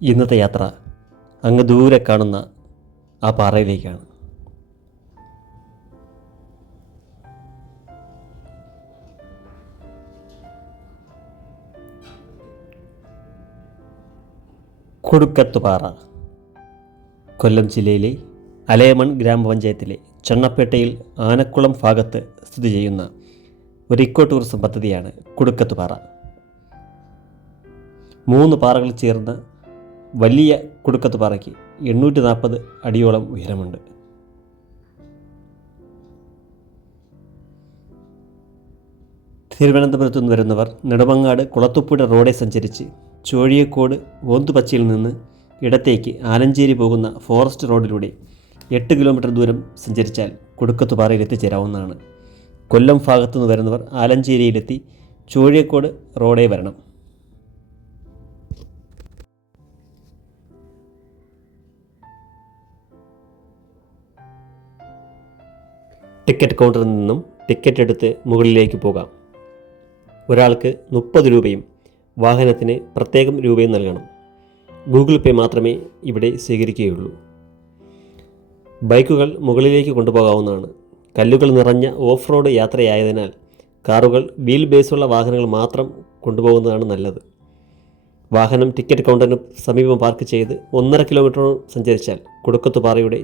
ഇന്നത്തെ യാത്ര അങ്ങ് ദൂരെ കാണുന്ന ആ പാറയിലേക്കാണ്. കുടുക്കത്തുപാറ കൊല്ലം ജില്ലയിലെ അലയമൺ ഗ്രാമപഞ്ചായത്തിലെ ചെണ്ണപ്പേട്ടയിൽ ആനക്കുളം ഭാഗത്ത് സ്ഥിതി ചെയ്യുന്ന ഒരു ഇക്കോ ടൂറിസം പദ്ധതിയാണ് കുടുക്കത്തുപാറ. 3 പാറകൾ ചേർന്ന വലിയ കുടുക്കത്തുപാറയ്ക്ക് 840 അടിയോളം ഉയരമുണ്ട്. തിരുവനന്തപുരത്തു നിന്ന് വരുന്നവർ നെടുമങ്ങാട് കുളത്തുപ്പുഴ റോഡെ സഞ്ചരിച്ച് ചോഴിയക്കോട് ഓന്തുപച്ചയിൽ നിന്ന് ഇടത്തേക്ക് ആലഞ്ചേരി പോകുന്ന ഫോറസ്റ്റ് റോഡിലൂടെ 8 കിലോമീറ്റർ ദൂരം സഞ്ചരിച്ചാൽ കുടുക്കത്തുപാറയിൽ എത്തിച്ചേരാവുന്നതാണ്. കൊല്ലം ഭാഗത്തു നിന്ന് വരുന്നവർ ആലഞ്ചേരിയിലെത്തി ചോഴിയക്കോട് റോഡേ വരണം. ടിക്കറ്റ് കൗണ്ടറിൽ നിന്നും ടിക്കറ്റ് എടുത്ത് മുകളിലേക്ക് പോകാം. ഒരാൾക്ക് 30 രൂപയും വാഹനത്തിന് പ്രത്യേകം രൂപയും നൽകണം. ഗൂഗിൾ പേ മാത്രമേ ഇവിടെ സ്വീകരിക്കുകയുള്ളൂ. ബൈക്കുകൾ മുകളിലേക്ക് കൊണ്ടുപോകാവുന്നതാണ്. കല്ലുകൾ നിറഞ്ഞ ഓഫ് റോഡ് യാത്രയായതിനാൽ കാറുകൾ വീൽ ബേസുള്ള വാഹനങ്ങൾ മാത്രം കൊണ്ടുപോകുന്നതാണ് നല്ലത്. വാഹനം ടിക്കറ്റ് കൗണ്ടറിന് സമീപം പാർക്ക് ചെയ്ത് 1.5 കിലോമീറ്റർ സഞ്ചരിച്ചാൽ കുടുക്കത്തുപാറയുടെ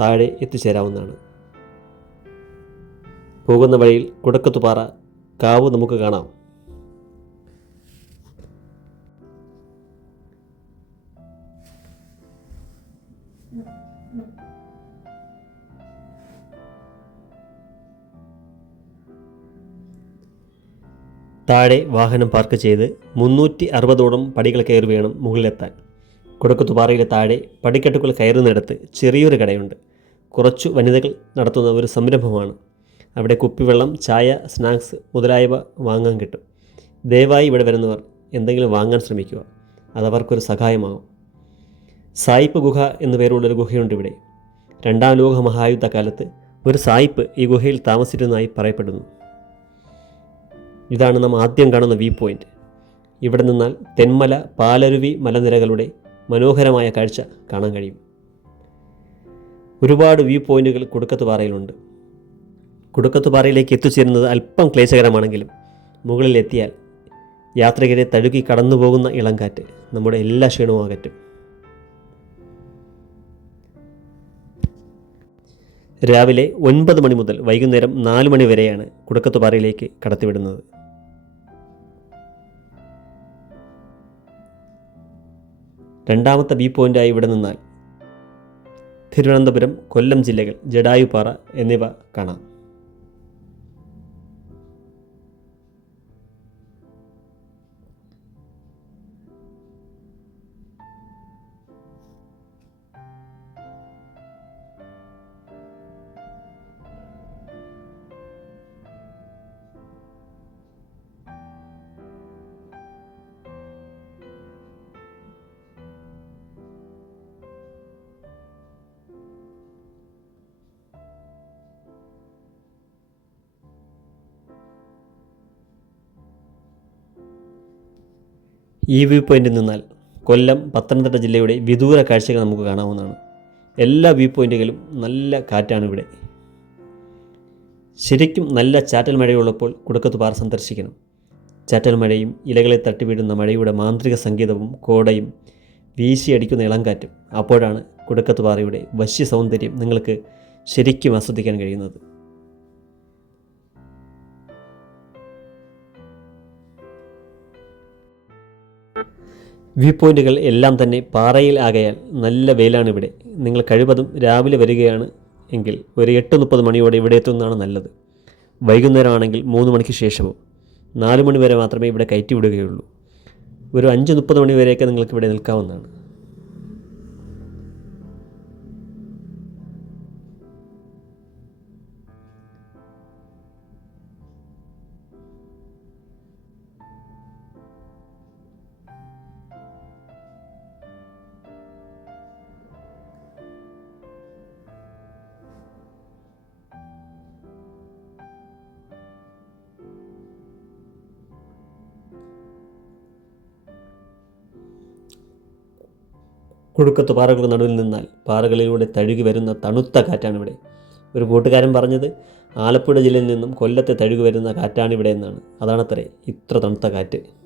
താഴെ എത്തിച്ചേരാവുന്നതാണ്. പോകുന്ന വഴിയിൽ കുടുക്കത്തുപാറ കാവ് നമുക്ക് കാണാം. താഴെ വാഹനം പാർക്ക് ചെയ്ത് 360ഓളം പടികൾ കയറി വേണം മുകളിലെത്താൻ. കുടുക്കത്തുപാറയിലെ താഴെ പടിക്കെട്ടുകൾ കയറുന്നിടത്ത് ചെറിയൊരു കടയുണ്ട്. കുറച്ചു വനിതകൾ നടത്തുന്ന ഒരു സംരംഭമാണ്. അവിടെ കുപ്പിവെള്ളം, ചായ, സ്നാക്സ് മുതലായവ വാങ്ങാൻ കിട്ടും. ദയവായി ഇവിടെ വരുന്നവർ എന്തെങ്കിലും വാങ്ങാൻ ശ്രമിക്കുക, അതവർക്കൊരു സഹായമാകും. സായിപ്പ് ഗുഹ എന്നു പേരുള്ളൊരു ഗുഹയുണ്ട് ഇവിടെ. 2ാം ലോക മഹായുദ്ധകാലത്ത് ഒരു സായിപ്പ് ഈ ഗുഹയിൽ താമസിച്ചിരുന്നതായി പറയപ്പെടുന്നു. ഇതാണ് നാം ആദ്യം കാണുന്ന വ്യൂ പോയിൻ്റ്. ഇവിടെ നിന്നാൽ തെന്മല, പാലരുവി മലനിരകളുടെ മനോഹരമായ കാഴ്ച കാണാൻ കഴിയും. ഒരുപാട് വ്യൂ പോയിൻ്റുകൾ കുടുക്കത്തുപാറയിലുണ്ട്. കുടുക്കത്തുപാറയിലേക്ക് എത്തിച്ചേരുന്നത് അല്പം ക്ലേശകരമാണെങ്കിലും മുകളിലെത്തിയാൽ യാത്രികരെ തഴുകി കടന്നു പോകുന്ന ഇളംകാറ്റ് നമ്മുടെ എല്ലാ ക്ഷീണവും അകറ്റും. രാവിലെ 9 മണി മുതൽ വൈകുന്നേരം 4 മണി വരെയാണ് കുടുക്കത്തുപാറയിലേക്ക് കടത്തിവിടുന്നത്. രണ്ടാമത്തെ വ്യൂ പോയിൻ്റായി ഇവിടെ നിന്നാൽ തിരുവനന്തപുരം, കൊല്ലം ജില്ലകൾ, ജടായുപ്പാറ എന്നിവ കാണാം. ഈ വ്യൂ പോയിന്റിൽ നിന്നാൽ കൊല്ലം, പത്തനംതിട്ട ജില്ലയുടെ വിദൂര കാഴ്ചകൾ നമുക്ക് കാണാവുന്നതാണ്. എല്ലാ വ്യൂ പോയിന്റുകളും നല്ല കാറ്റാണ് ഇവിടെ. ശരിക്കും നല്ല ചാറ്റൽ മഴയുള്ളപ്പോൾ കുടുക്കത്തുപാറ സന്ദർശിക്കണം. ചാറ്റൽ മഴയും ഇലകളെ തട്ടി വീഴുന്ന മഴയുടെ മാന്ത്രിക സംഗീതവും കോടയും വീശിയടിക്കുന്ന ഇളംകാറ്റും, അപ്പോഴാണ് കുടുക്കത്തുപാറയുടെ വശ്യ സൗന്ദര്യം നിങ്ങൾക്ക് ശരിക്കും ആസ്വദിക്കാൻ കഴിയുന്നത്. വ്യൂ പോയിന്റുകൾ എല്ലാം തന്നെ പാറയിൽ ആകയാൽ നല്ല വെയിലാണ് ഇവിടെ. നിങ്ങൾ കഴിവതും രാവിലെ വരികയാണ് എങ്കിൽ ഒരു 8:30 മണിയോടെ ഇവിടെ എത്തുന്നതാണ് നല്ലത്. വൈകുന്നേരമാണെങ്കിൽ 3 മണിക്ക് ശേഷവും 4 മണി വരെ മാത്രമേ ഇവിടെ കയറ്റി വിടുകയുള്ളൂ. ഒരു 5:30 മണി വരെയൊക്കെ നിങ്ങൾക്ക് ഇവിടെ നിൽക്കാവുന്നതാണ്. കുടുക്കത്ത് പാറകൾക്ക് നടുവിൽ നിന്നാൽ പാറകളിലൂടെ തഴുകി വരുന്ന തണുത്ത കാറ്റാണിവിടെ. ഒരു കൂട്ടുകാരൻ പറഞ്ഞത് ആലപ്പുഴ ജില്ലയിൽ നിന്നും കൊല്ലത്തെ തഴുകി വരുന്ന കാറ്റാണിവിടെ എന്നാണ്. അതാണത്രേ ഇത്ര തണുത്ത കാറ്റ്.